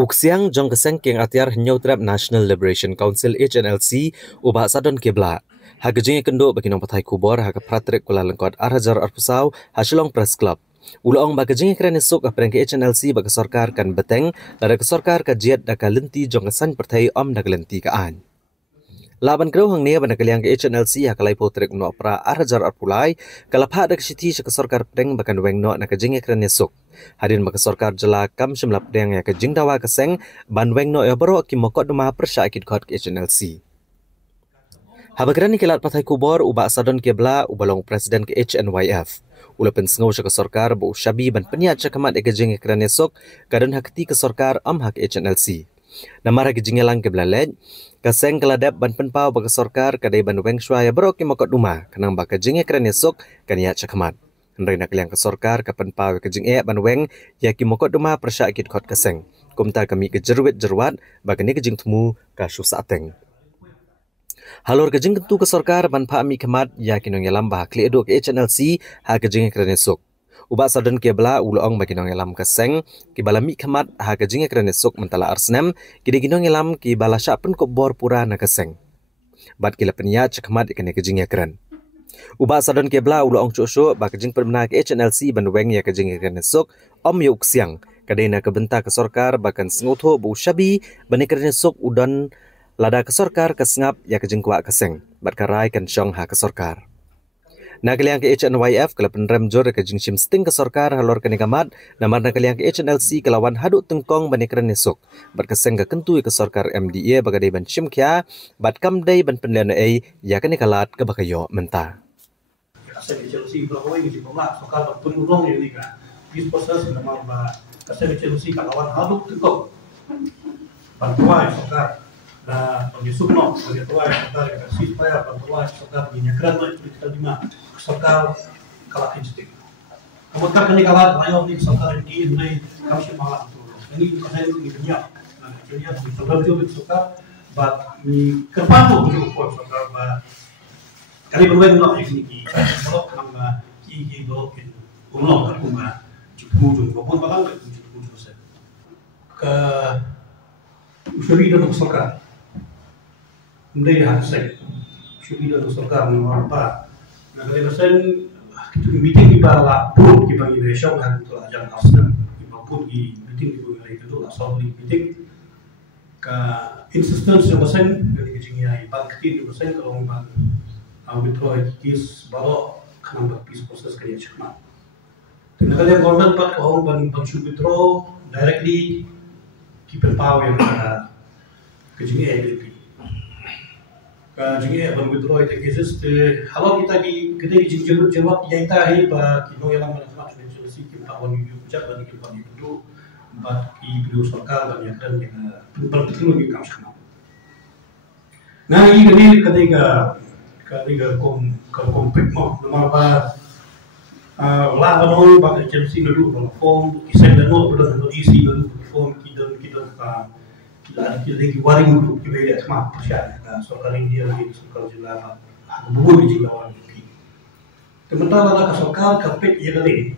Uksiang jong keseng keng atiar henyau trap National Liberation Council HNLC ubah sadon kebla. Hagajing kendo bagi nong patai kubor haga pratrik kula lengkot arhajar arpusau hasilong press club. Ulong bagajing keren esok apreng ke HNLC bagi sorkar kan beteng lada ke sorkar ka jiat da kalenti jong kesan pertai om da kalenti ka an. Laban kerau hang nia bana kaliang ke HNLC hakalai potrik no pra arhajar arpulai kalapha da kshiti ke sorkar preng bakan weng no na kajing keren esok. Hadin baka sorkar jela kam shimlap deng ya ke jingdawa keseng banweng no ya baro ki mokot duma persya akit kot ke HNLC. Habagran kilat patai kubor ubak sadon kebla ubalong presiden ke HNYF. Ulapen sengau ke sorkar bu syabi ban peniat cakamat ke jing ekran esok kadon hakti ke sorkar am hak HNLC. Namara ke jingelang kebla led keseng keladap ban penpau baka sorkar kadai banweng shwa ya baro ki mokot duma kanang baka jing ekran esok kaniat cakamat. Henry nak liang ke sorkar kapan pau ke jing banweng ya ki mokot duma persya akit kot keseng. Kumta kami ke jerwat bagani ke jing temu ka shu sateng. Halor ke jing kentu ke sorkar ban pa ami kemat ya ki nong yalam bah kli edo ke HNLC ha ke jing ekran esok. Ubak sadon ke bela ulong bagi nong yalam keseng ki balami kemat ha ke jing ekran esok mentala arsnem ki de nong yalam ki bala syapen ko bor pura na keseng. Bat kila penia cekmat ikan ke jing ekran. Ubak sadon kebla ulo ong chosho ba kejing permena ke HNLC banweng ya kejing ke nesok om yuk siang kadena ke benta ke sorkar bahkan sengutho bu syabi bani ke nesok udan lada ke sorkar ke sengap ya kejing kwa keseng bat karai kan syong ha ke sorkar. Nakaliang ke HNYF kala penrem jor ke jing sim sting ke sorkar halor ke negamat namar nakaliang ke HNLC kelawan haduk tengkong bani ke nesok bat keseng ke kentu ke sorkar MDA bagadai ban sim kya bat kam dai ban penlena ai ya ke nekalat ke bakayo mentah. Kasih Chelsea berapa ini di pemak sokal penurung ini kan bis proses nama bah kasih Chelsea kawan haduk tengkok bantuan sokal dan pengisuk no bantuan sokal kasih supaya bantuan sokal punya keran no politik lima sokal kalah insting kamu tak kini kalah rayon ini sokal ini kami malah tu ini kasih ini banyak nah jadi di terlalu sokal bat mi kerpatu tu sokal bah kali bermain nak ini kalau nama kiki berok itu ulang kerumah cukup jauh walaupun bahkan cukup jauh ke usuri dan sokar mendai hak saya usuri dan sokar nama apa nah kalau persen itu meeting di bawah pun di bawah Indonesia kan itu ajar asal di bawah pun di meeting di bawah itu asal di meeting ke insistence yang persen dari kecilnya bangkit di persen kalau memang withdraw kis baru kena berpis proses kerja cekmat. Dan kalau yang government pak kau ban withdraw directly keep power yang ada kejengnya ability. Kejengnya ban withdraw itu cases kalau kita di kita jawab yang tadi pak kita yang mana macam solusi kita awan video kerja dan kita itu bat di video sokal banyak dan yang betul lebih kamu. Nah ini ketika kompet mo nama apa lawan orang bak Chelsea dulu form kisah dulu belum isi dulu form kita ada lagi waring dulu kita lihat semua persiapan soal India lagi soal jelas buku di lawan lagi sementara ada soal kapit ya kali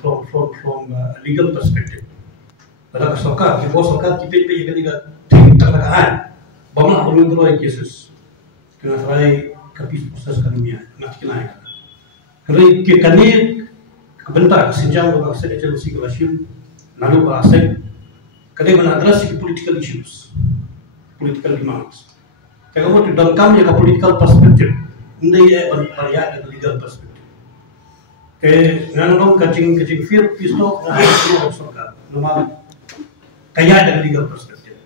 from legal perspective ada soal kita kita ya kali tertekan banyak belum terlalu Yesus kena try kapis proses kanunya nak kenai kerana kini kebentar senjang beberapa sektor Chelsea kelasnya lalu bahasa kadang menadras political issues political demands kalau kita dalam kami ke political perspective ini ya variat dan legal perspective nganong kacing feel pisto na harus sorga normal kaya dan legal perspective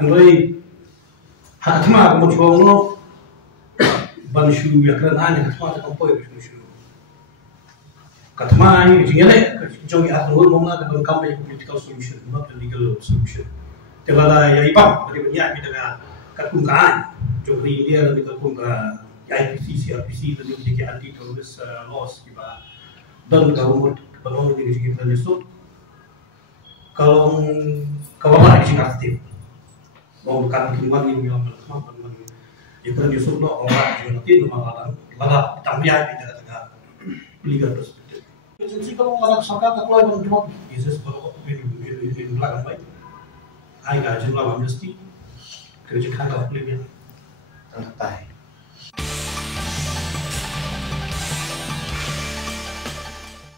handoi hatma mo chuno banshu ya kan ane katma ta kompoy banshu katma ini jingale jongi atur mo na dalam campaign political solution not the legal solution tebala ya ipam dari banyak kita ka katungkaan jogri dia dari katungka IPC CRPC dan di anti terrorist laws kita dan kalau bangun di sini kita besok kalau kawan sing aktif mau bukan kinuan ini yang berkembang itu Yusuf no orang yang malah tambah di tengah legal perspective. Jadi kalau orang sokak kalau yang cuma Yesus baru ini jumlah kan baik ai ga jumlah amnesty kerja kan kalau lebih Tengah